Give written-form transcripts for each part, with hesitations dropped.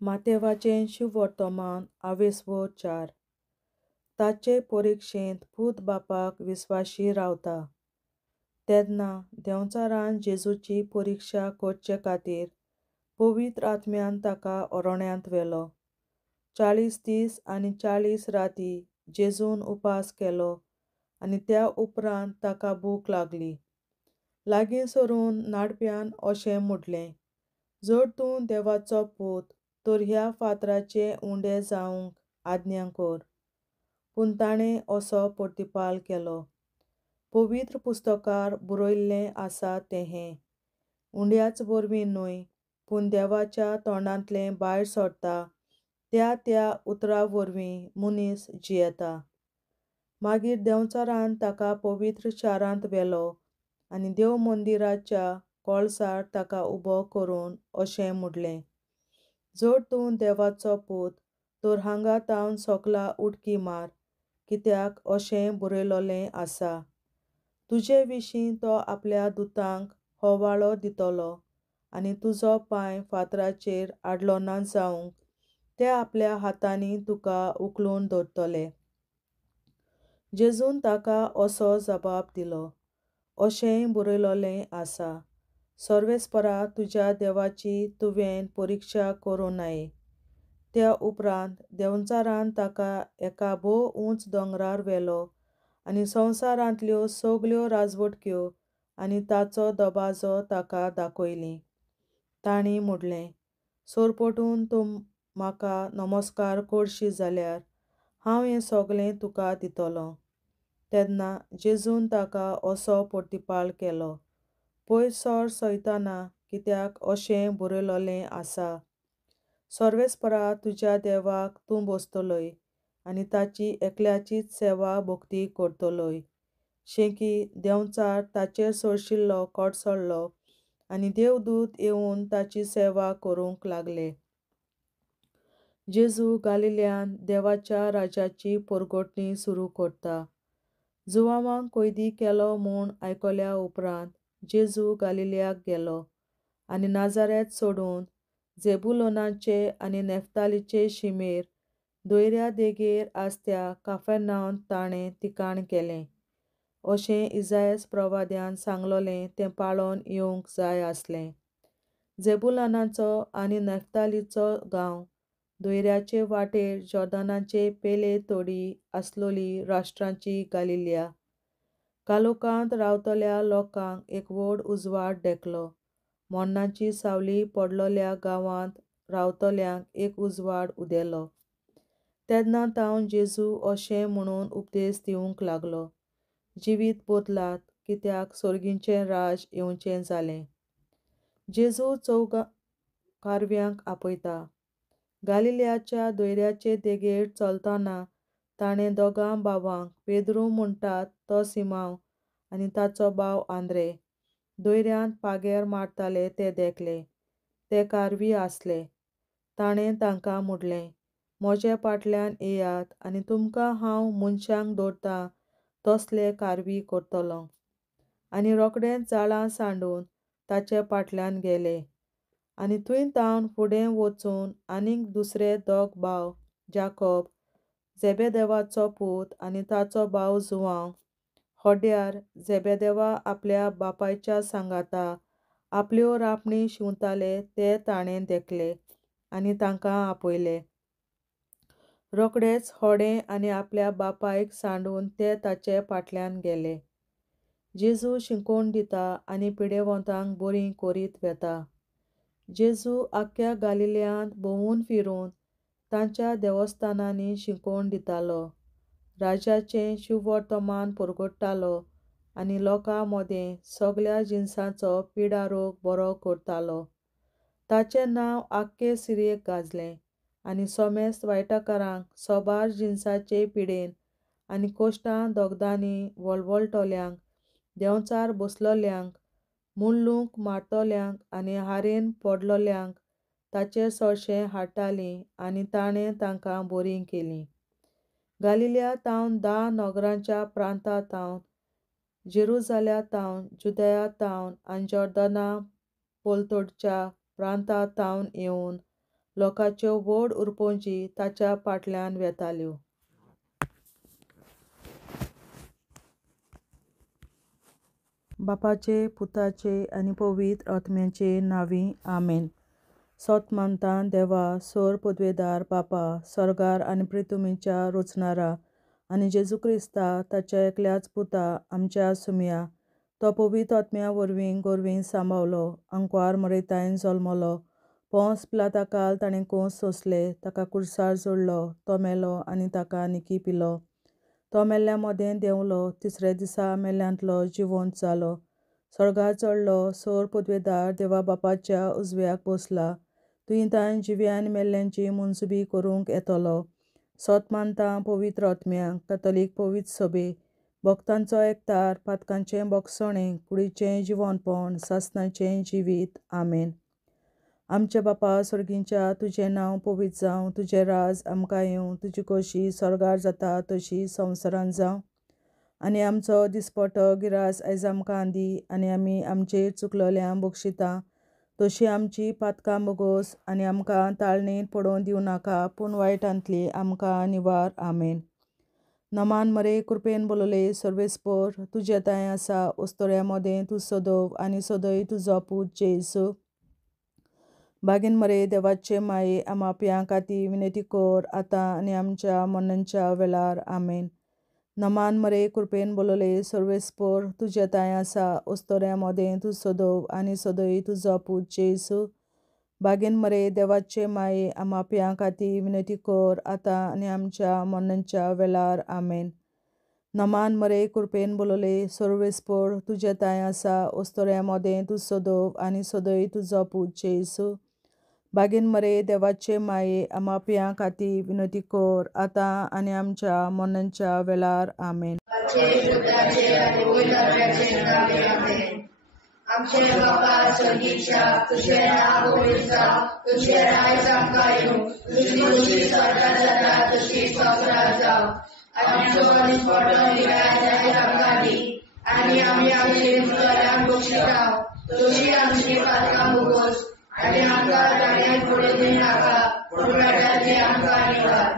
मातेवाचें शुभवर्तमान आवेसवो 4. ताचे परिक्षेंत पूत बापाक विस्वाशी रावता. तेन्ना देंवचारान जेजूची परिक्षा करचे खातीर पवित्र आत्म्यान ताका अरोण्यांत व्हेलो. 40 दीस आनी 40 राती जेजून उपास केलो आनी त्या उपरांत ताका भूक लागली. लागीं सरून नाडप्यान अशें म्हटलें, जर तूं देवाचो पूत तर ह्या फातराचे उंडे जावंक आज्ञा कर. पूण ताणें असो प्रतिपाल केलो, पवित्र पुस्तकार बरयल्लें आसा तें हें, उंड्याच वरवीं न्हय पूण देवाच्या तोंडांतलें भायर सरता त्या उतरा वरवीं मनीस जियेता. मागीर देंवचारान ताका पवित्र शारांत व्हेलो आनी देव मंदिराच्या कळसार ताका उबो करून अशें म्हणलें, जर तूं देवाचो पूत तर हांगा तावन सकला उडकी मार, कित्याक अशें बरयलोलें आसा, तुजे विशीं तो आपल्या दुतांक होवाळो दितलो आनी तुजो पांय फातराचेर आडलो ना जावंक ते आपल्या हातांनी तुका उखलून धरतले. जेजून ताका असो जबाब दिलो, अशेंय बरयलोलें आसा, सर्वेस्परा तुज्या देवाची तुवें परिक्षा करूं नये. त्या उपरांत देंवचारान ताका एका भोव उंच दोंगरार व्हेलो आनी संवसारांतल्यो सगल्यो राजवटक्यो आनी ताचो दबाजो ताका दाखयली. तांणी म्हणलें, सरपटून तूं म्हाका नमस्कार करशी जाल्यार हांव हें सगळें तुका दितलों. तेन्ना जेजून ताका असो प्रतिपाल केलो, पयस सर सैताना, कित्याक अशें बरयलोलें आसा, सर्वेस्परा तुज्या देवाक तूं भोसतलोय आनी ताची एकल्याचीच सेवा भोक्ती करतलोय. शेकी देंवचार ताचेर सरशिल्लो कोडसडलो आनी देवदूत येवन ताची सेवा करूंक लागले. जेजू गालिल्यांत देवाच्या राज्याची परगटणी सुरू करता. जुवांवाक कैदी केलो म्हूण आयकल्या उपरांत जेजू गालिल्यांत गेलो आनी नाजारेत सोडून झेबुलोनाचे आनी नेफ्तालीचे शिमेर दर्या देगेर आसत्या काफर्नावांत ताणें ठिकाण केलें. अशें इसायास प्रवाद्यान सांगलोलें तें पाळोन येवंक जाय आसलें. झेबुलोनाचो आनी नेफ्तालीचो गांव दर्याचे वाटेर जॉर्दानाचे पेले तोडी आसलोली राष्ट्राची गालिल्या. कालोखांत रावतल्या लोकांक एक व्हड उजवाड देंखलो. मोन्नाची सावळी पडलोल्या गांवांत रावतल्यांक एक उजवाड उदेलो. तेन्ना तावन जेजू अशें म्हणून उपदेश दिवंक लागलो, जिवीत बदलात, कित्याक सर्गीचें राज येवचें जालें. जेजू 14 कारव्यांक आपयता. गालिल्याच्या दर्याचे देगेर चलतना ताणें दोगां भावांक, पेद्रू म्हणटात तो सिमांव आनी ताचो भाव आंद्रे, दर्यांत पागेर मारताले ते देखले. ते कारवी आसले. ताणें तांकां म्हणलें, म्हजे फाटल्यान येयात आनी तुमकां हांव मनशांक धरता तसले कारवी करतलों. आनी रोखडेंच जाळां सांडून ताचे फाटल्यान गेले. आनी थंय तावन फुडें वचून आनीक दुसरे दोग भाव, जाकोब, झेबेदेवाचो पूत आनी ताचो भाव जुवांव, होड्यार झेबेदेवा आपल्या बापायच्या सांगाता आपल्यो रापणी शिंवताले ते ताणें देखले आनी तांकां आपयले. रोखडेच होडें आनी आपल्या बापायक सांडून ते ताचे फाटल्यान गेले. जेजू शिकवण दिता आनी पिडेवंतांक बरीं करीत वेता. जेजू आख्ख्या गालिल्यांत भोंवून फिरून तांच्या देवस्थानांनी शिकवण दितालो, राजाचें शुभवर्तमान परगटतालो आनी लोकां मदें सगल्या जिनसांचो पिडारोग बरो करतालो. ताचें नांव आख्खे सिरियेक गाजलें आनी सोमेस्त वायटाकारांक, सोबार जिनसाचे पिडेन आनी कोश्टां दोगदांनी वळवळटल्यांक, देंवचार बसलोल्यांक, मुल्लूंक मारतल्यांक आनी हारेन पडलोल्यांक ताचेर सडशें हाडटालीं आनी ताणें तांकां बरीं केलीं. गालिल्या तावन 10 नगरांच्या प्रांतां तावन, जेरुसालेम तावन, जुदेया तावन आनी जॉर्दाना पलतडच्या प्रांतां तावन येवन लोकांच्यो व्हड उरपोवची ताच्या फाटल्यान वेताल्यो. बापाचे, पुताचे आनी पवित्र आत्म्याचे नांवी आमेन. सोतमानतां देवा, सोर पदवेदार बापा, स्वर्गार आनी पृथ्वीच्या रचणारा आनी जेजू क्रिस्ता ताच्या एकल्याच पुता आमच्या सुमया, तो पवित्र आत्म्या वरवीं गोरवीं सांबावलो, अंकवार मरयतायन जल्मलो, पोंस पिलाताकाल ताणें कोंस सोंसले, ताका कुर्सार जोडलो, तो मेलो आनी ताका निकी पिलो. तो मेल्ल्या मोदें देंवलो, तिसऱ्या दिसा मेल्ल्यांतलो जिवंत जालो, स्वर्गार चडलो, सोर पदवेदार देवा बापाच्या उजव्याक बसला, तुयेंतान जिव्या आनी मेल्ल्यांची मुनसुबी करूंक येतलो. सोतमानतां पवित्र आत्म्यांक, कॅथॉलिक पवित्र सभे, भक्तांचो एकतार, पातकांचें बोगसणें, कुडीचें जिवंतपण, सासणाचें जिवीत. आमेन. आमचे बापा स्वर्गींच्या, तुजें नांव पवित्र जावं, तुजें राज आमकां येवं, तुजी खोशी स्वर्गार जाता तशी संवसारांत जावं. आनी आमचो दिसपट्टो गिरास आयज आमकां दी, आनी आमी आमचेर चुकलोल्यांक बक्षिता तशी आमची पातकां बोगोस, आनी आमकां ताळणेंत पडोवन दिवं नाका, पूण वायटांतली आमकां निवार. आमेन. नमान मरे कृपेन बोलोले सर्वेस्पर, तुजे ताय आसा, उस्तोऱ्या मोदें तूं सोदोव आनी सोदय तुजो पूत जेसू. बागीन मरे देवाचे माये, आमाप्यां खातीर विनंती कर, आतां आनी आमच्या मरणाच्या वेळार. आमेन. नमान मरे कृपेन बोलोले सर्वेस्पर, तुजे ताय आसा, उस्तोऱ्या मोदें तूं सोदोव आनी सोदय तुजो पूत जेसू. बागीन मरे देवाचे माये, आमाप्यां खातीर विनंती कर, आतां आनी आमच्या मरणाच्या वेळार. आमेन. नमान मरे कृपेन बोलोले सर्वेस्पर, तुजे ताय आसा, उस्तोऱ्या मोदें तूं सोदोव आनी सोदय तुजो पूत जेसू. बागीन मरे देवाचे माये, आमाप्यां खातीर विनंती कर, आतां आनी आमच्या मरणाच्या वेळार. आमेन. आमचे बापा स्वर्गीच्या, तुझें नांव पवित्र जावं, तुजें राज आमकां येवं, तुजी खोशी स्वर्गार जाता तशी संवसारांत जावं. आनी आमचो दिसपट्टो गिरास आयज आमकां दी, आनी आमी आमचेर चुकलोल्यांक बक्षिता तशी आमची पातकां बोगोस, आनी आमकां ताळ्यांत पडोवन दिवं नाका, पूण वायटांतली आमकां निवार.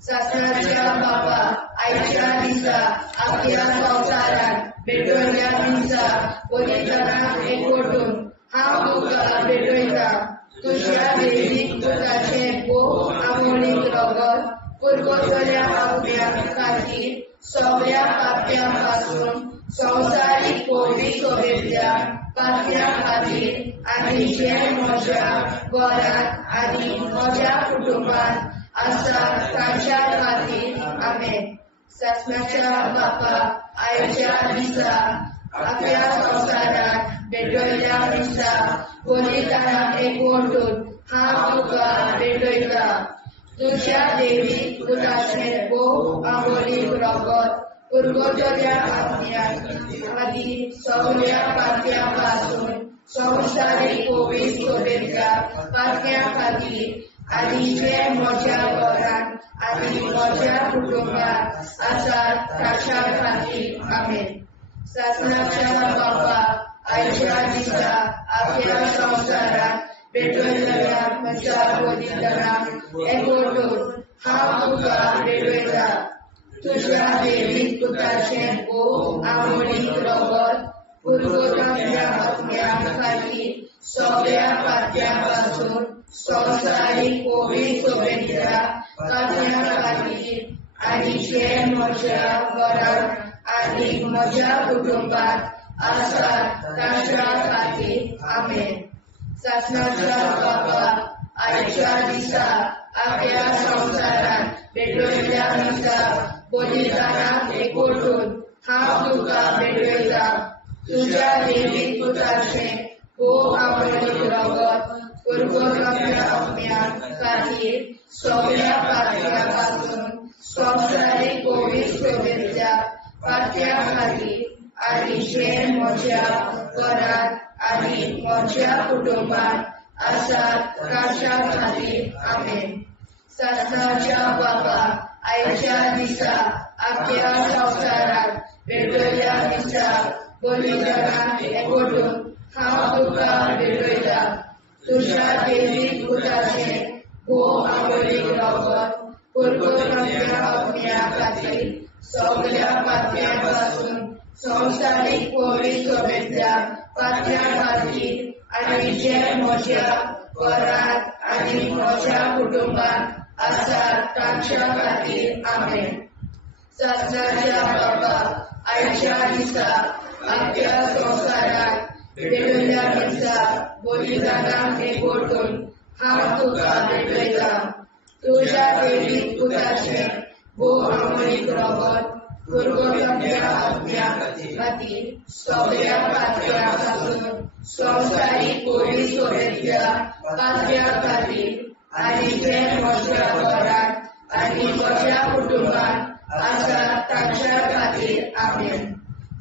सासणाच्या बापा, आयच्या दिसा आख्या संवसारांत भेटोयल्या दिसा पवित्रतांक एकवटून हांव तुका भेटयता. तुज्या दैवीक पुताचें भोव आमोणीक रगत पुरगोटल्या आत्म्या खातीर सगळ्या पाप्यां पासून संवसारीक पवित्र सभेंतल्या पाप्यां खातीर आनी जे म्हज्या घरांत आनी म्हज्या कुटुंबांत आसा तांच्या खातीर. आमेन. सासणाच्या बापा, आयच्या दिसा आख्या संवसारांत भेटोयल्या दिसा पवित्रतांक एकवटून हांव तुका भेटयता. तुज्या दैवीक पुताचें भोव आमोणीक रगत पुरगोटल्या आत्म्या खातीर सगळ्या पाप्यां पासून संवसारीक पवित्र सभेंतल्या पाप्यां खातीर आनी जे म्हज्या घरांत आनी म्हज्या कुटुंबांत आसा तांच्या खातीर. आमेन. सासणाच्या बापा, आयच्या दिसा आख्या संवसारांत भेटोयल्या म्हज्या पवित्रतांक एकवटून हांव तुका भेटयता. तुज्या दैवीक पुताचें भोव आमोणीक रगत पुरगोटल्या आत्म्या खातीर सगळ्या पाप्यां पासून संवसारीक पवित्र सभेंतल्या पाप्यां खातीर आनी जे म्हज्या घरांत आनी म्हज्या कुटुंबांत आसा तांच्या खातीर. आमेन. सासणाच्या बापा, आयच्या दिसा आख्या संवसारांत भेटोयल्या दिसा पवित्रतांक एकवटून हांव तुका भेटयता. तुज्या दैवीक पुताचें भोव आमोणीक रगत पुरगोटल्या आत्म्या खातीर सगळ्या पाप्यां पासून संवसारीक पवित्र सभेंतल्या पाप्यां खातीर आनी जे म्हज्या घरांत आनी म्हज्या कुटुंबांत आसा तांच्या खातीर. आमेन. सासणाच्या बापा, आयच्या दिसा आख्या संवसारांत भेटोयल्या दिसा पवित्रतांक एकवटून हांव तुका भेटयता. तुज्या दैवीक पुताचें रगत पुरगोरच्या आत्म्या खातीर सगळ्या पातळ्यांपासून संवसारीक पवित्र सभेंतल्या पातळ्या खातीर आनी जे म्हज्या घरांत आनी म्हज्या कुटुंबांत आसात तांच्या खातीर आमेन. सासणाच्या बाबा आयच्या दिसा आपल्या संवसारात भेटयल्या दिसा बलिदानाक एकवटून हांव तुका भेटयता. तुज्या वेळीक पुताचें भोवमणीक रगत पुरगोरच्या आत्म्या खातीर सगळ्या पातळ्यां पासून संवसारीक पवित्र सभेंतल्या पातळ्या खातीर आनी जे म्हज्या घरांत आनी म्हज्या कुटुंबांत आसात तांच्या खातीर आमेन.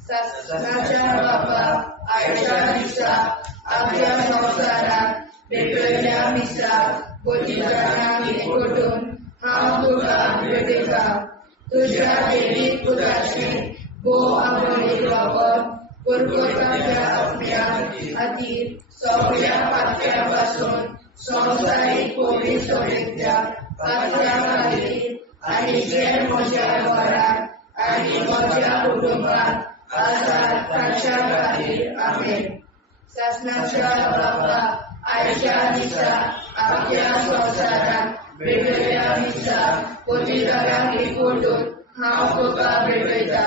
सासणाच्या बाबा आयच्या दिसा आपल्या संवसारात भेटयल्या दिसा बलिदानाक एकवटून हांव तुका भेटयता. तुज्या वेळीक पुताचें भोवमणीक रगत पुरगोरच्या आत्म्या खातीर सगळ्या पातळ्यां पासून संवसारीक पवित्र सभेंतल्या पातळ्या खातीर आनी जे म्हज्या घरांत आनी म्हज्या कुटुंबांत आसात तांच्या खातीर आमेन. सासणाच्या बाबा आयच्या दिसा आपल्या संवसारात भेटयल्या दिसा बलिदानाक एकवटून हांव तुका भेटयता.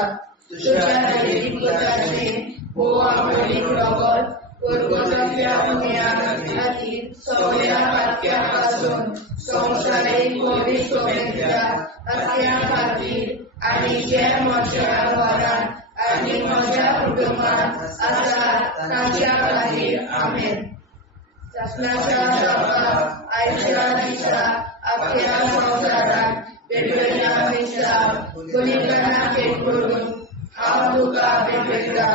तुज्या वेळीक पुताचें भोवमणीक रगत पुरगोरच्या आत्म्या खातीर सगळ्या पातळ्यां पासून संवसारीक पवित्र सभेंतल्या पातळ्या खातीर आनी जे म्हज्या घरांत आनी म्हज्या कुटुंबांत आसात तांच्या खातीर आमेन. सासणाच्या बाबा आयच्या दिसा आपल्या संवसारात भेटयल्या दिसा बलिदानाक एकवटून हांव तुका भेटयता.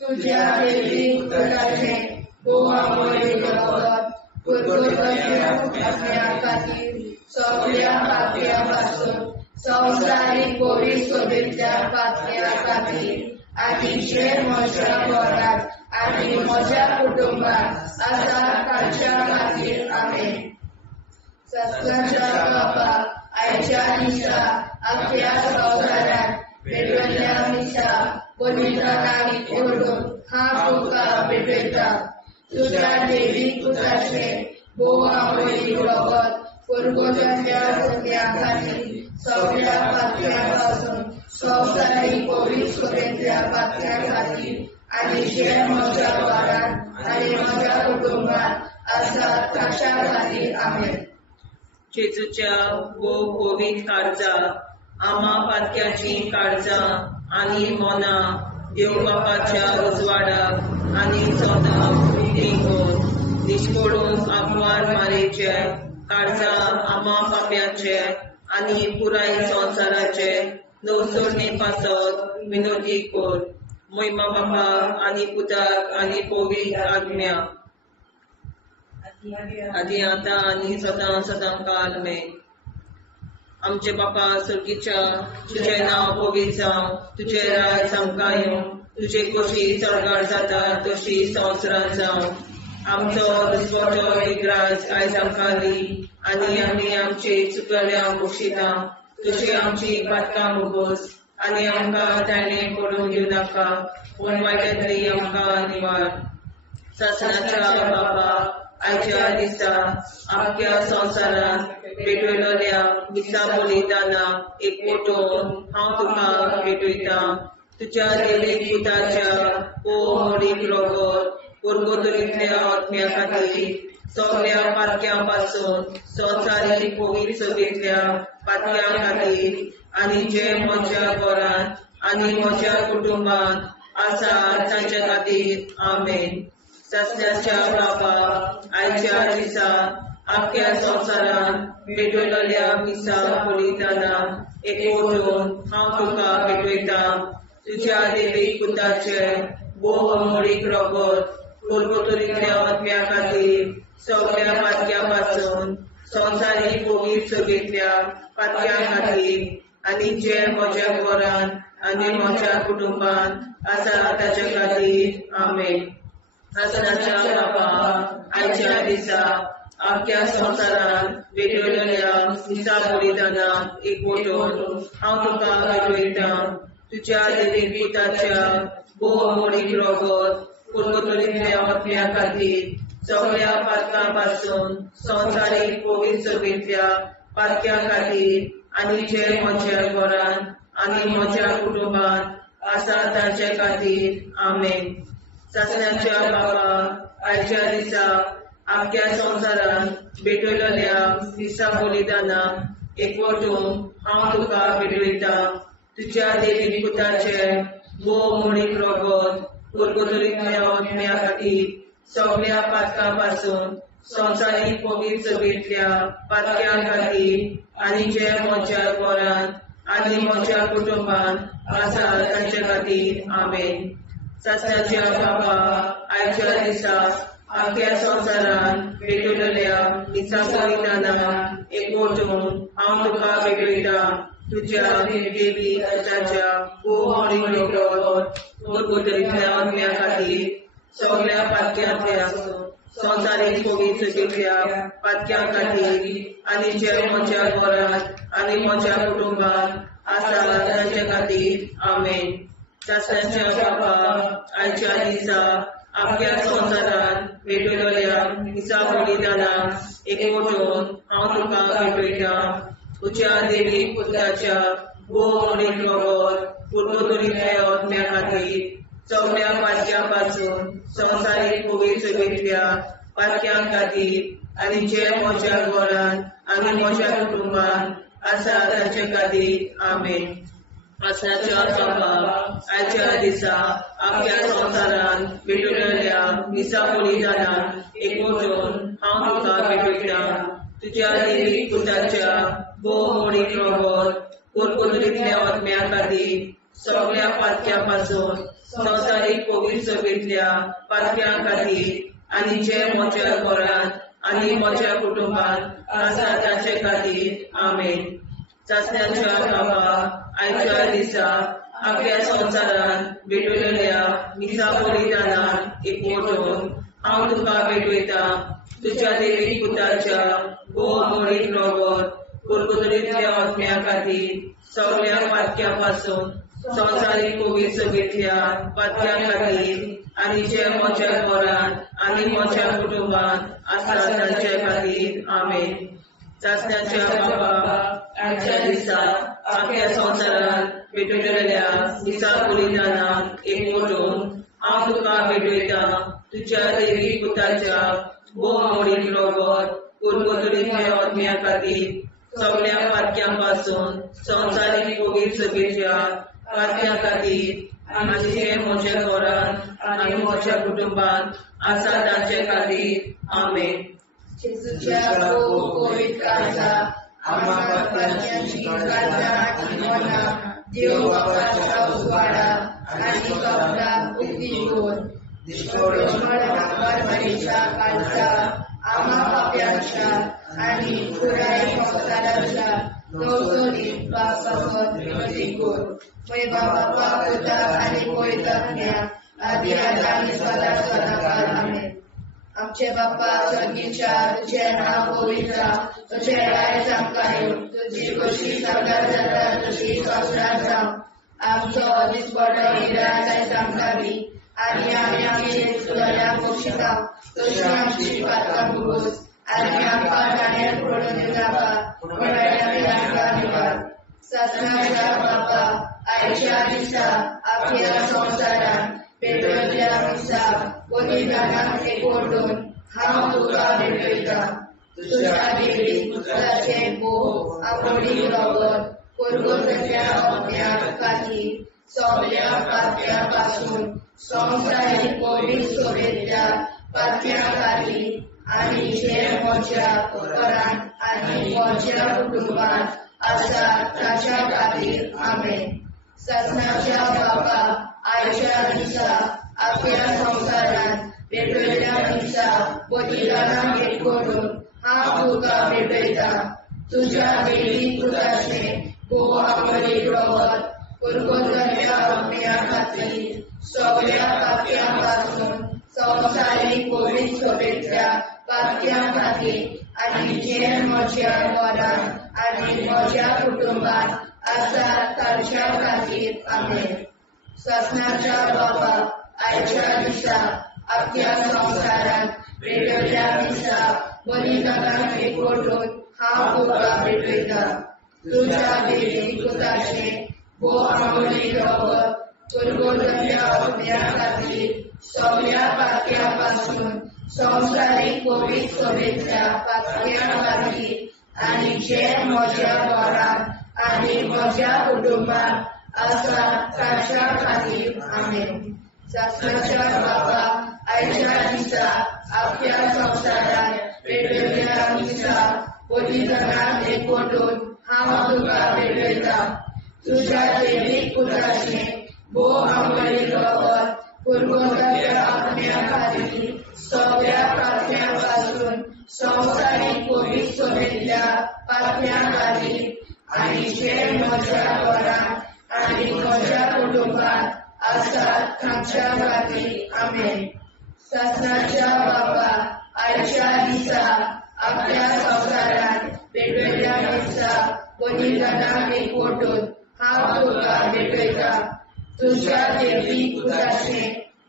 तुज्या वेळीक पुताचें भोवमणीक रगत पुरगोरच्या आत्म्या खातीर सगळ्या पातळ्यां पासून संवसारीक पवित्र सभेंतल्या पातळ्या खातीर आनी जे म्हज्या घरांत आनी म्हज्या कुटुंबांत आसात तांच्या खातीर आमेन. सासणाच्या बाबा आयच्या दिसा आपल्या संवसारात भेटयल्या दिसा बलिदानाक एकवटून हांव तुका भेटयता. तुज्या वेळीक पुताचें भोवमणीक रगत पुरगोरच्या आत्म्या खातीर सगळ्या पातळ्यां पासून संवसारीक पवित्र सभेंतल्या पातळ्या खातीर आनी जे म्हज्या घरांत आनी म्हज्या कुटुंबांत आसात तांच्या खातीर आमेन. जेजूच्या भोव पवित्र काळजा आमा पातक्याची काळजां आनी मोना देव बापाच्या उजवाडाक आनी सदां देखून निश्पडून आग्वाद मारेचे काळजां आमा पाप्याचे आनी पुराय संवसाराचे नवसोडणे पासत विनोदी कोर. महिमा बापा आनी पुताक आनी पवित्र आत्म्या आदी आतां आनी सदां सदां काल मे. आमचे बापा सुर्गीच्या तुझे नाव पवित्र जावं, तुझे राज आमकां येवं, तुझे कशी सरकार जाता तशी संवसारांत जावं. आमचो दिसवटो एक राज आयज आमकां दी आनी आमी आमचे चुकल्यांक बक्षिता. तुजी आमची पातकां भोगोस आनी आमकां ताणें पडूंक दिवं नाका, पूण वायटांतली आमकां निवार. सासणाच्या बाबा आयच्या दिसा आपल्या संवसारांत भेटयल्या दिसा बलिदानाक एकवटून हांव तुका भेटयता. तुज्या देवीक पुताच्या भोवमणीक रगत पुरगोरच्या आत्म्या खातीर सगळ्या पातळ्यां पासून संवसारीक पवित्र सभेंतल्या पातळ्या खातीर आनी जे म्हज्या घरांत आनी म्हज्या कुटुंबांत आसात तांच्या खातीर आमेन. सासणाच्या बाबा आयच्या दिसा आपल्या संवसारांत भेटयल्या दिसा बलिदानाक एकवटून हांव तुका भेटयता. तुज्या देवीक पुताचें भोवमणीक रगत पुरगोरच्या आत्म्या खातीर सगळ्या पातळ्यां पासून संवसारीक पवित्र सभेंतल्या पातळ्या खातीर आनी जे म्हज्या घरांत आनी म्हज्या कुटुंबांत आसा ताच्या खातीर आमेन. सासणाच्या बाबा आयच्या दिसा आपल्या संवसारांत भेटयल्या दिसा बलिदानात एकवटून हांव तुका भेटयता तुज्या देवीक पुताच्या भोवमोडीक रगत पुर्वतरींतल्या आत्म्या खातीर सगळ्या पातकां पासून संवसारीक कोवीड सभेंतल्या पातक्या खातीर आनी जे म्हज्या घरांत आनी म्हज्या कुटुंबांत आसा तांचे खातीर आमेन. सत्याच्या बाबा आयच्या दिसा आख्या संवसारांत भेटयलेल्या दिसा बलिदानाक एकवटून हांव तुका भेटयता तुज्या देवी पुताचे भोवमोडीक रगत पुर्वतरींतल्या आत्म्या खातीर सगळ्या पातकां पासून संवसारीक कोवीड सभेंतल्या पातक्या खातीर आनी जे म्हज्या घरांत आनी म्हज्या कुटुंबांत आसा तांचे खातीर आमेन. सत्याच्या बाबा आयच्या दिसा आख्या संवसारांत भेटयलेल्या दिसा बलिदानाक एकवटून हांव तुका भेटयता तुज्या देवी पुताच्या भोवमोडीक रगत पुर्वतरींतल्या आत्म्या खातीर सगळ्या पातक्यांतल्या संवसारीक कोवीड सभेंतल्या पातक्या खातीर आनी जे म्हज्या घरांत आनी म्हज्या कुटुंबांत आसा तांचे खातीर आमेन. सत्याच्या बाबा आयच्या दिसा आख्या संवसारांत भेटयलेल्या दिसा बलिदानाक एकवटून हांव तुका भेटयता तुज्या देवी पुताच्या भोवमोडीक रगत पुर्वतरींतल्या आत्म्या खातीर सगळ्या पातक्यां पासून संवसारीक कोवीड सभेंतल्या पातक्यां खातीर आनी जे म्हज्या घरांत आनी म्हज्या कुटुंबांत आसा तांचे खातीर आमेन. सत्याच्या बाबा आयच्या दिसा आख्या संवसारांत भेटयलेल्या दिसा बलिदानाक एकवटून हांव तुका भेटयता तुज्या देवी पुताच्या भोवमोडीक रगत पुर्वतरींतल्या आत्म्या खातीर सगळ्या पातक्यां पासून संवसारीक कोवीड सभेंतल्या पातक्यां खातीर आनी जे म्हज्या घरांत आनी म्हज्या कुटुंबांत आसा तांचे खातीर आमेन. सत्याच्या बाबा आयच्या दिसा आख्या संवसारांत भेटयलेल्या दिसा बलिदानाक एकवटून हांव तुका भेटयता तुज्या देवी पुताच्या भोवमोडीक रगत पुर्वतरींतल्या आत्म्या खातीर सगळ्या पातक्यां पासून संवसारीक कोवीड सभेंतल्या पातक्यां खातीर आनी जे म्हज्या घरांत आनी म्हज्या कुटुंबांत आसा तांचे खातीर आमेन. सत्याच्या बाबा आयच्या दिसा आख्या संवसारांत भेटयलेल्या दिसा बलिदानाक एकवटून हांव तुका भेटयता तुज्या देवी पुताच्या भोवमोडीक रगत पुर्वतरींतल्या आत्म्या खातीर सगळ्या पातक्यां पासून संवसारीक कोवीड सभेंतल्या पातक्यां खातीर आनी जे म्हज्या घरांत आनी म्हज्या कुटुंबांत आसा तांचे खातीर आमेन. जेजूच्या कोवीड काळात आम्हा पातक्यांची काळजा आनी मना देव बापाच्या उजवाडा आनी कपडाक उबी दोर मरणाच्या काळजा आम्हा पाप्यांच्या आनी पुराय संसाराच्या नवसरीत वासावर विनती कोर. पै बाबा पुता आनी पवित्रात्म्या आदी आनी सदा सदाकाळ आमेन. आमचे बाप्पा स्वर्गीच्या तुझे नाव पवित्र तुझे राय जावं तुझी कशी सरकार जाता तशी संसार जावं आमचो दिसपडो जाय सांगताली आनी आमी आमची सुदारण्या पोशिता तशी आमची पातकां भोगोस आनी आमकां गाण्यार पडून दिनाका पण आमी आमकां निवार. सत्याच्या बाप्पा आयच्या दिसा आख्या संवसारांत भेटयल्ल्या दिसा बलिदानाक एकवटून हांव तुका भेटयता तुज्या देवी पुताचे भोवमोडीक रगत पुर्वतरींतल्या आत्म्या खातीर सगळ्या पातक्यां पासून संवसारीक कोवीड सभेंतल्या पातक्यां खातीर आनी जे म्हज्या घरांत आनी म्हज्या कुटुंबांत आसा ताच्या खातीर आमेन. सत्याच्या बाबा आयच्या दिसा आख्या संवसारांत भेटयल्ल्या दिसा बलिदानाक एकवटून हांव तुका भेटयता तुज्या देवी पुताचे भोवमोडीक रगत पुर्वतरींतल्या आत्म्या खातीर सगळ्या पातक्यां पासून संवसारीक कोवीड सोबेतल्या पातक्या खातीर आनी जे म्हज्या घरांत आनी म्हज्या कुटुंबात आसा तांच्या खातीर आमेन. ससनाच्या बाबा, आयच्या दिसा आख्या संवसारांत भेटयल्या दिसा बलिदानाक एकवटून हांव तुका भेटयता. तुज्या देवी पुताचे भोव आंगोळी रगत पुरगोटल्या अपन्या खातीर सगळ्या पातक्या पासून संवसारीक कोवीड सोबेतल्या पातक्या खातीर आनी जे म्हज्या घरांत आनी म्हज्या कुटुंबात आसा तांच्या खातीर आमेन. ससनाच्या बाबा, आयच्या दिसा आख्या संवसारांत भेटयल्या दिसा बलिदानाक एकवटून हांव तुका भेटयता. तुज्या देवीक पुताचे भोव आंगोळी रगत पुरगोटल्या अपन्या खातीर सगळ्या पातक्या पासून संवसारीक कोवीड सोबेतल्या पातक्या खातीर आनी जे म्हज्या घरांत आनी म्हज्या कुटुंबात आसा तांच्या खातीर आमेन. ससनाच्या बाबा, आयच्या दिसा आख्या संवसारांत भेटयल्या दिसा बलिदानाक एकवटून हांव तुका भेटयता. तुज्या देवीक पुताचे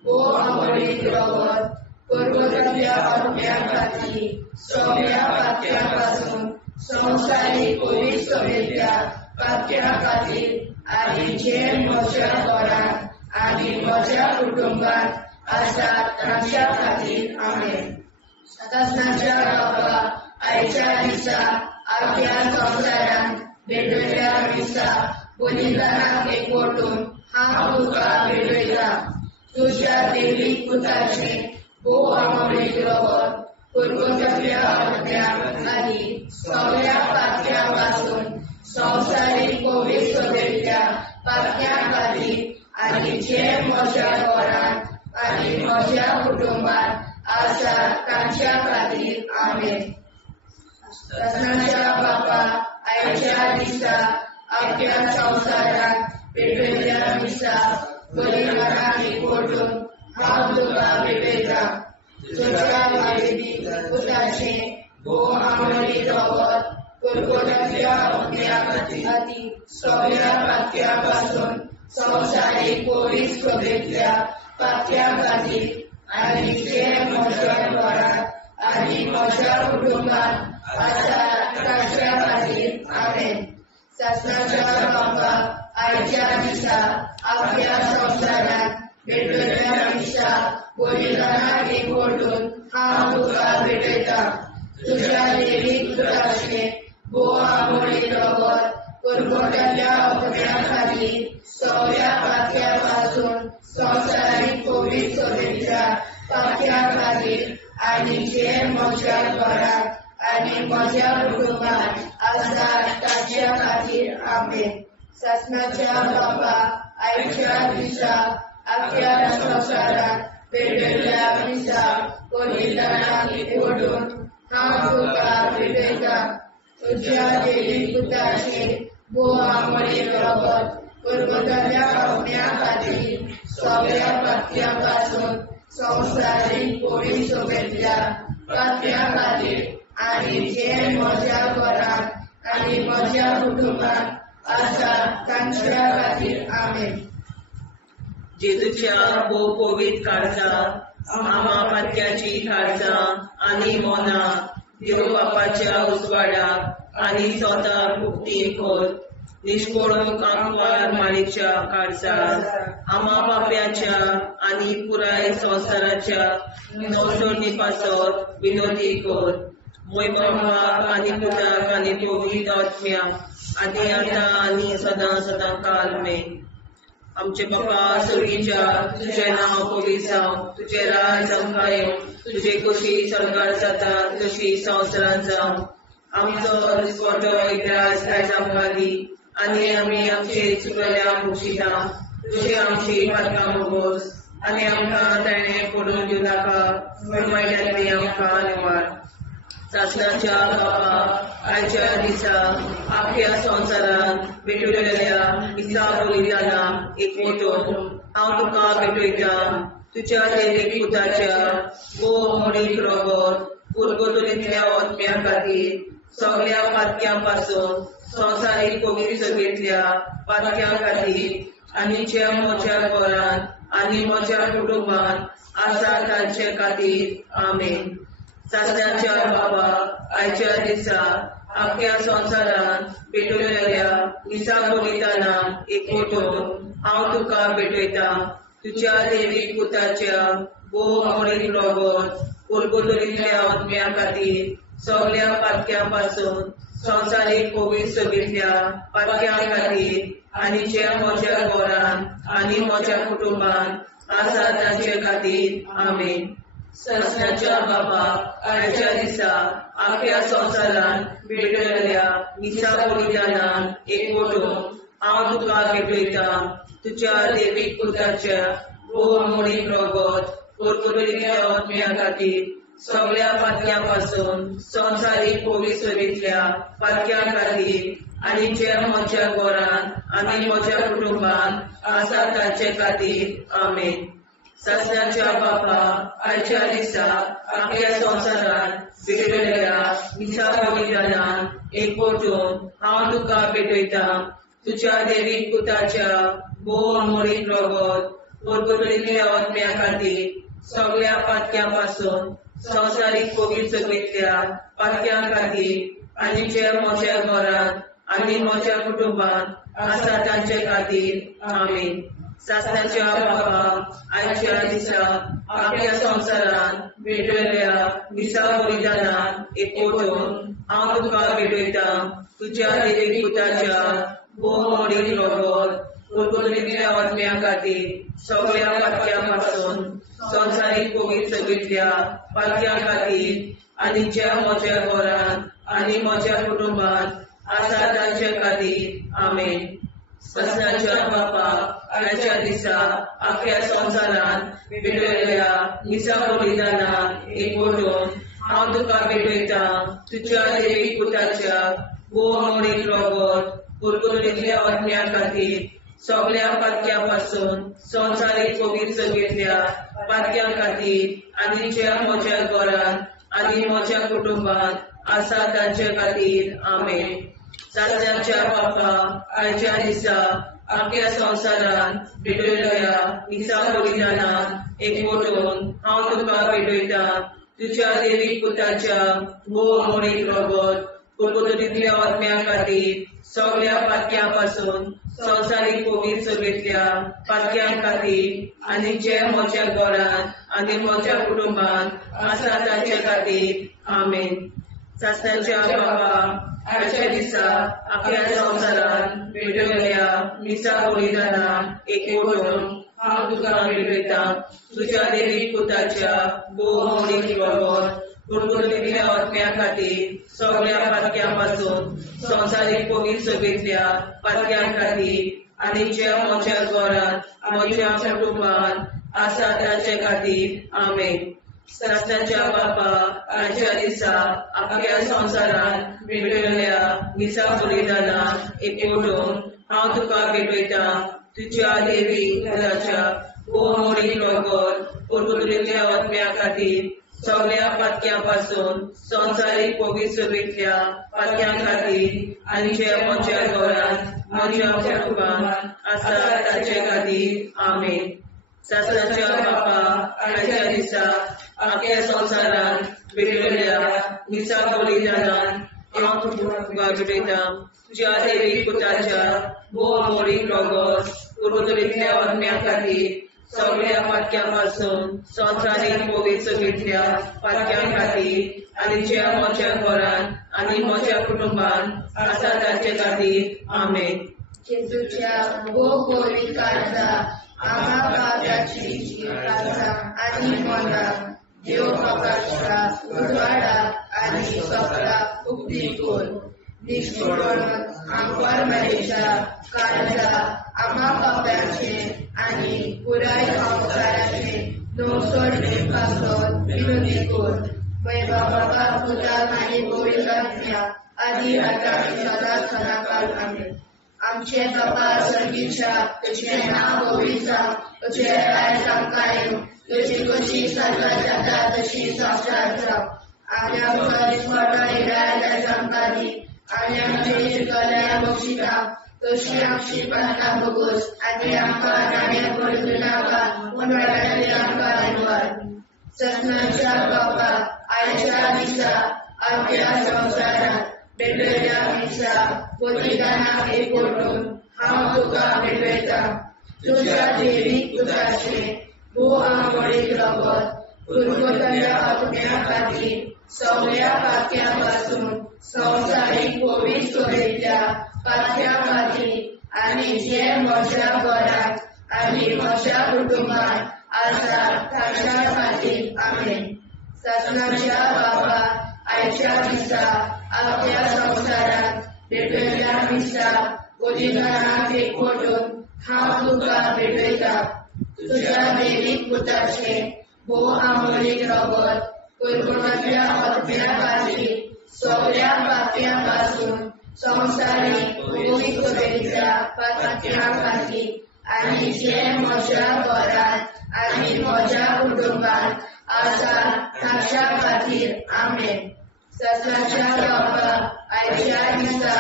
भोव आंगोळी रगत पुरगोटल्या अपन्या खातीर सगळ्या पातक्या पासून संवसारीक कोवीड सोबेतल्या पातक्या खातीर आनी जे म्हज्या घरांत आनी म्हज्या कुटुंबात आसा तांच्या खातीर आमेन. ससनाच्या बाबा, आयच्या दिसा आख्या संवसारांत भेटयल्या दिसा बलिदानाक एकवटून हांव तुका भेटयता. तुज्या देवीक पुताचे भोव आंगोळी रगत पुरगोटल्या अपन्या खातीर सगळ्या पातक्या पासून संवसारीक कोवीड सोबेतल्या पातक्या खातीर आनी जे म्हज्या घरांत आनी म्हज्या कुटुंबात आसा तांच्या खातीर आमेन. ससनाच्या बाबा, आयच्या दिसा आख्या संवसारांत भेटयल्या दिसा बलिदानाक एकवटून हांव तुका भेटयता. तुज्या देवीक पुताचे भोव आंगोळी रगत पुरगोटल्या अपन्या खातीर सगळ्या पातक्या पासून संवसारीक कोवीड सोबेतल्या पातक्या खातीर आनी जे म्हज्या घरांत आनी म्हज्या कुटुंबात आसा तांच्या खातीर आमेन. ससनाच्या बाबा, आयच्या दिसा आख्या संवसारांत भेटयल्या दिसा बलिदानाक एकवटून हांव तुका भेटयता. तुज्या देवीक पुताचे भोव आंगोळी रगत पुरगोटल्या अपन्या खातीर सगळ्या पातक्या पासून संवसारीक कोवीड सोबेतल्या पातक्या खातीर आनी जे म्हज्या घरांत आनी म्हज्या कुटुंबात आसा तांच्या खातीर आमेन. ससनाच्या बाबा, आयच्या दिसा आख्या संवसारांत भेटयल्या दिसा बलिदानाक एकवटून हांव तुका भेटयता. तुज्या देवीक पुताचे भोव आंगोळी रगत पुरगोटल्या अपन्या खातीर सगळ्या पातक्या पासून संवसारीक कोवीड सोबेतल्या पातक्या खातीर आनी जे म्हज्या घरांत आनी म्हज्या कुटुंबात आसा तांच्या खातीर आमेन. जेजूच्या भोव कोवीड काळजां आमा पातक्याची काळजां आनी मोना देव बापाच्या उजवाडाक आनी स्वता मुक्ती कोर. निष्पळूक आंकवार माळेच्या काळजार आमा बाप्याच्या आनी पुराय संवसाराच्या संशोधनी पासत विनोदी कोर. मोय बापाक आनी पुताक आनी पवित्र आत्म्याक आदी आतां आनी सदां सदां काल मेन. आमचे बापा स्वर्गीच्या, तुझे नाव पवित्र जावं, तुझे राज आमकां येवं, तुझे कशी सरकार जाता तशी संवसारांत जावं. आमचो दिसवटो एकदांच आयज आमकां दी आनी आमी आमचे चुकल्यांक बक्षिता. तुझे आमची पातकां भोगोस आनी आमकां ताणें पडून दिवं नाका, पण वायटांतली आमकां निवार. सासणाच्या बापा आयच्या दिसा आख्या संवसारांत भेटलेल्या दिसा बलिदानाक एकवटून हांव तुका भेटयता. तुझ्या दैवीक पुताच्या मोडीक रगत पुरगोतुलींतल्या आत्म्या खातीर सगळ्या पातक्यां संवसारीक पवित्रतेंतल्या पातक्यां खातीर आनी जे म्हज्या घरांत आनी म्हज्या कुटुंबांत आसा तांचे खातीर आमेन. सासऱ्याच्या बाबा आयच्या दिसा आख्या संवसारांत पेटयलेल्या दिसा बलिदानाक एकवटून हांव तुका भेटयता. तुझ्या दैवीक पुताच्या मोडीक रगत पुरगोतुलींतल्या आत्म्या खातीर सगळ्या पातक्यां संवसारीक पवित्रतेंतल्या पातक्यां खातीर आनी जे म्हज्या घरांत आनी म्हज्या कुटुंबांत आसा तांचे खातीर आमेन. सासऱ्याच्या बाबा आयच्या दिसा आख्या संवसारांत भेटयलेल्या दिसा बलिदानाक एकवटून हांव तुका भेटयता. तुझ्या दैवीक पुताच्या मोडीक रगत पुरगोतुलींतल्या आत्म्या खातीर सगळ्या पातक्यां संवसारीक पवित्रतेंतल्या पातक्यां खातीर आनी जे म्हज्या घरांत आनी म्हज्या कुटुंबांत आसा तांचे खातीर आमेन. सासऱ्याच्या बापा आयच्या दिसा आख्या संवसारांत भेटयलेल्या दिसा बलिदानाक एकवटून हांव तुका भेटयता. तुझ्या दैवीक पुताच्या मोडीक रगत पुरगोतुलींतल्या आत्म्या खातीर सगळ्या पातक्यां संवसारीक पवित्रतेंतल्या पातक्यां खातीर आनी जे म्हज्या घरांत आनी म्हज्या कुटुंबांत आसा तांचे खातीर आमेन. सासऱ्याच्या बाबा आयच्या दिसा आख्या संवसारांत भेटयलेल्या दिसा बलिदानाक एकवटून हांव तुका भेटयता. तुझ्या दैवीक पुताच्या मोडीक रगत पुरगोतुलींतल्या आत्म्या खातीर सगळ्या पातक्यां संवसारीक पवित्रतेंतल्या पातक्यां खातीर आनी जे म्हज्या घरांत आनी म्हज्या कुटुंबांत आसा तांचे खातीर आमेन. सासऱ्याच्या बापा आयच्या दिसा आख्या संवसारांत भेटयलेल्या दिसा बलिदानाक एकवटून हांव तुका भेटयता. तुझ्या दैवीक पुताच्या मोडीक रगत पुरगोतुलींतल्या आत्म्या खातीर सगळ्या पातक्यां संवसारीक पवित्रतेंतल्या पातक्यां खातीर आनी जे म्हज्या घरांत आनी म्हज्या कुटुंबांत आसा तांचे खातीर आमेन. सासऱ्याच्या बापा आयच्या दिसा आख्या संवसारांत भेटयलेल्या दिसा बलिदानाक एकवटून हांव तुका भेटयता. तुझ्या दैवीक पुताच्या मोडीक रगत पुरगोतुलींतल्या आत्म्या खातीर सगळ्या पातक्यां संवसारीक पवित्रतेंतल्या पातक्यां खातीर आनी जे म्हज्या घरांत आनी म्हज्या कुटुंबांत आसा तांचे खातीर आमेन. सासऱ्याच्या बाबा आयच्या दिसा आख्या संवसारांत भेटयलेल्या दिसा बलिदानाक एकवटून हांव तुका भेटयता. तुझ्या दैवीक पुताच्या मोडीक रगत पुरगोतुलींतल्या आत्म्या खातीर सगळ्या पातक्यां संवसारीक पवित्रतेंतल्या पातक्यां खातीर आनी जे म्हज्या घरांत म्हज्या कुटुंबांत आसा तांचे खातीर आमेन. सासऱ्याच्या बापा आयच्या दिसा आख्या संवसारांत भेटयलेल्या दिसा बलिदानाक एकवटून हांव तुका भेटयता. तुझ्या दैवीक पुताच्या मोडीक रगत पुरगोतुलींतल्या आत्म्या खातीर सगळ्या पातक्यां संवसारीक पवित्रतेंतल्या पातक्यां खातीर आनी जे म्हज्या घरांत म्हज्या कुटुंबांत आसा तांचे खातीर आमेन. सासऱ्याच्या बापा आयच्या दिसा आख्या संवसारांत भेटयलेल्या दिसा बलिदानाक हांव तुका भेटयता. तुझ्या दैवीक पुताच्या मोडीक रगत पुरगोतुलींतल्या आत्म्या खातीर सगळ्या पातक्यां संवसारीक पवित्रतेंतल्या पातक्यां खातीर आनी जे म्हज्या घरांत आनी म्हज्या कुटुंबांत आसा तांचे खातीर आमेन. जेजूच्या पवित्र काळजा आम्हा पापाची काळजा आनी मनाक देव प्रकाशा उजवाडा आनी सपना उक्ती कर. निष्ठुरण आमकां मेळच्या काळजा आम्हा पापाचे आनी पुराय संवसाराचे नवसोडणे पासून विनोदी कर. बाबा पुता आनी पवित्र आत्म्या आदी आतां सदा सदाकाळ आमेन. आमचे बापा स्वर्गीच्या तुझे नाव पवित्र तुझे राय संकायू तुझी कशी सर्व जाता तशी संसार जाव आम्ही आमच्या स्मरण इरायला संकाली आणि आमचे शिकल्या बक्षिता तशी आमची प्रार्थना बघूस आणि आमका नाणे पडू नाका उन्हाळ्याचे आमका निवड ससनाच्या बापा आयच्या दिसा आमच्या संसारात भेटलेल्या मिसा बलिदाना एकवटून हांव तुका भेटयता तुझ्या देवीक पुत्राचे भू आंबोळीक रगत पुरगोतल्या आत्म्या खातीर सगळ्या पात्यापासून संवसारीक कोवीड सोडयल्या पात्या खातीर आनी जे म्हज्या घरात आनी म्हज्या कुटुंबात आसा ताच्या खातीर आमेन. ससनाच्या बापा आयच्या दिसा आपल्या संसारात भेटलेल्या मिसा बलिदानाक एकवटून हांव तुका भेटयता तुझ्या देवीक पुताचे भोव आंबोळीक रगत पुरगोतल्या आत्म्या खातीर सगळ्या पात्यापासून संवसारीक कोवीड सोडयल्या पात्या खातीर आनी जे म्हज्या घरात आनी म्हज्या कुटुंबात आसा ताच्या खातीर आमेन. ससनाच्या बापा आयच्या दिसा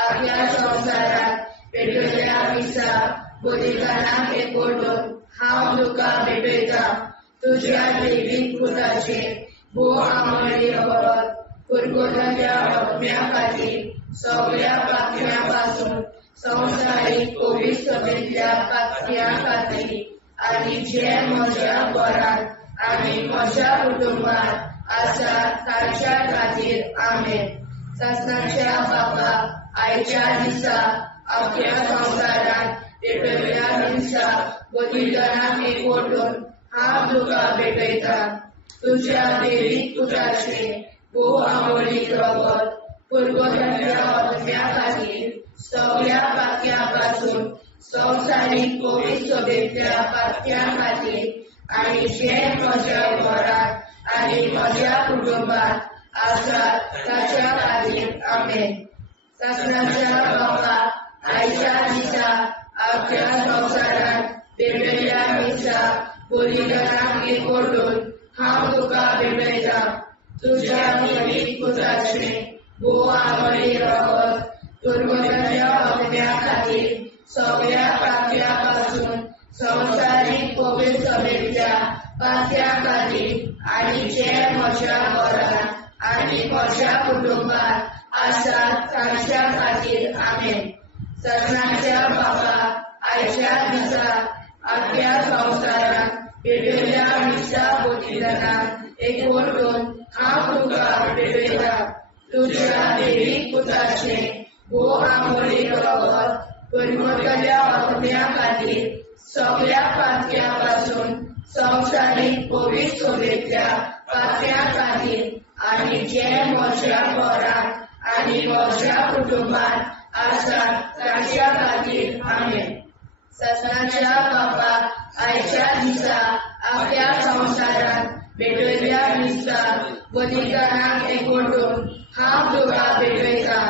आपल्या संसारात भेटलेल्या मिसा बलिदानाक एकवटून हांव तुका भेटयता तुझ्या देवीक पुताचे भोव आंबोळीक रगत पुरगोतल्या आत्म्या खातीर सगळ्या पात्यापासून संवसारीक कोवीड सोडयल्या पात्या खातीर आनी जे म्हज्या घरात आनी म्हज्या कुटुंबात आसा ताच्या खातीर आमेन. ससनाच्या बापा आयच्या दिसा आपल्या संसारात भेटलेल्या मिसा बलिदानाक एकवटून हांव तुका भेटयता तुझ्या देवीक पुताचे भोव आंबोळीक रगत पुरगोतल्या आत्म्या खातीर सगळ्या पात्यापासून संवसारीक कोवीड सोडयल्या पात्या खातीर आनी जे म्हज्या घरात आनी म्हज्या कुटुंबात आसा ताच्या खातीर आमेन. ससनाच्या बापा आयच्या दिसा आपल्या संसारात भेटलेल्या मिसा बलिदानाक एकवटून हांव तुका भेटयता तुझ्या देवीक पुताचे भोव आंबोळीक रगत पुरगोतल्या आत्म्या खातीर सगळ्या पात्यापासून संवसारीक कोवीड सोडयल्या पात्या खातीर आनी जे म्हज्या घरात आनी म्हज्या कुटुंबात आसा ताच्या खातीर आमेन. ससनाच्या बापा आयच्या दिसा आपल्या संसारात भेटलेल्या मिसा बलिदानाक एकवटून हांव तुका भेटयता तुझ्या देवीक पुताचे भोव आंबोळीक रगत पुरगोतल्या आत्म्या खातीर सगळ्या पात्यापासून संवसारीक कोवीड सोडयल्या पात्या खातीर आनी जे म्हज्या घरात आनी म्हज्या कुटुंबात आसा ताच्या खातीर आमेन. ससनाच्या बापा आयच्या दिसा आपल्या संसारात भेटलेल्या मिसा बलिदानाक एकवटून हांव तुका भेटयता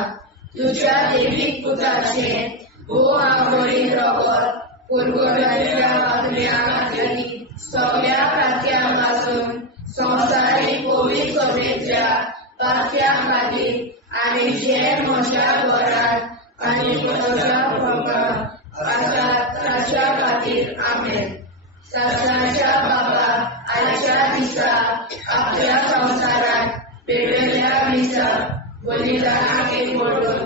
तुझ्या देवीक पुताचे भोव आंबोळीक रगत पुरगोतल्या आत्म्या खातीर सगळ्या पात्यापासून संवसारीक कोवीड सोडयल्या पात्या खातीर आनी जे म्हज्या घरात आनी म्हज्या कुटुंबात आसा ताच्या खातीर आमेन. ससनाच्या बापा आयच्या दिसा आपल्या संसारात भेटलेल्या मिसा बलिदानाक एकवटून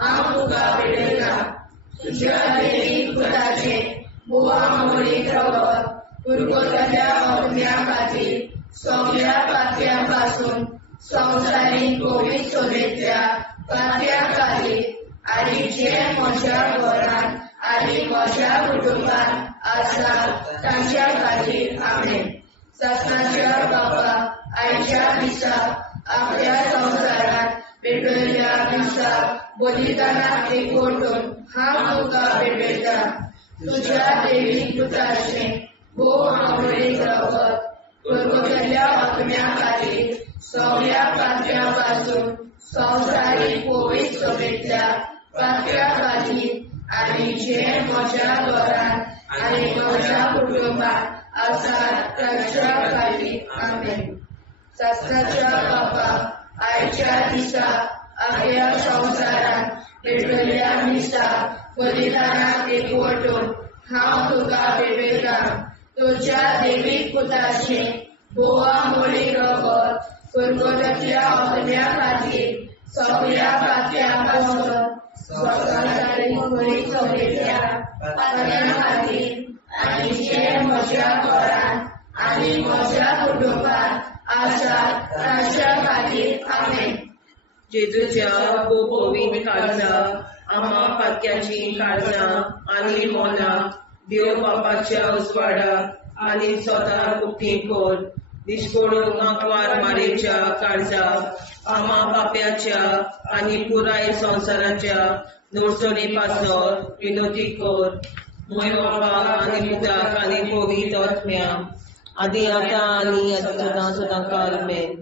हांव तुका भेटयता तुझ्या देवीक पुताचे भोव आंबोळीक रगत पुरगोतल्या आत्म्या खातीर सगळ्या पात्यापासून संवसारीक कोवीड सोडयल्या पात्या खातीर आनी जे म्हज्या घरात आनी म्हज्या कुटुंबात आसा ताच्या खातीर आमेन. ससनाच्या बापा आयच्या दिसा आपल्या संसारात भेटलेल्या मिसा बलिदानाक एकवटून हांव तुका भेटयता तुझ्या देवीक पुताचे भोव आंबोळीक रगत पुरगोतल्या आत्म्या खातीर सगळ्या पात्यापासून संवसारीक कोवीड सोडयल्या पात्या खातीर आनी जे म्हज्या घरांत आनी म्हज्या कुटुंबात आसात तांच्या खातीर आमेन. शास्त्राच्या बापाक आयच्या दिसा आख्या संवसारान पेटयल्ल्या मिसा बलिदानाक एकवटून हांव तुका भेटयता. तुज्या देवीक पुताचें बोवा मोडी रगत स्वर्गोदच्या अहल्या खातीर सगळ्या पात्यां पासून स्वतंत्राची बळी चलयल्या पात्यां खातीर आनी जे म्हज्या घरांत आनी म्हज्या कुटुंबात आसात तांच्या खातीर आमेन. जेजूच्या पवित्र काळजा आम्हा पातक्याची काळजां आनी मोना देव बापाच्या उजवाडाक आनी स्वता कुटी कोर दिसपडून आंकवार मारेच्या काळजा आम्हा पाप्याच्या आनी पुराय संवसाराच्या नोडचणी पासर विनोदी कोर. मोय बापाक आनी पुताक आनी पवित्र आत्म्या आदी आतां आनी सदां सदां काल आमेन.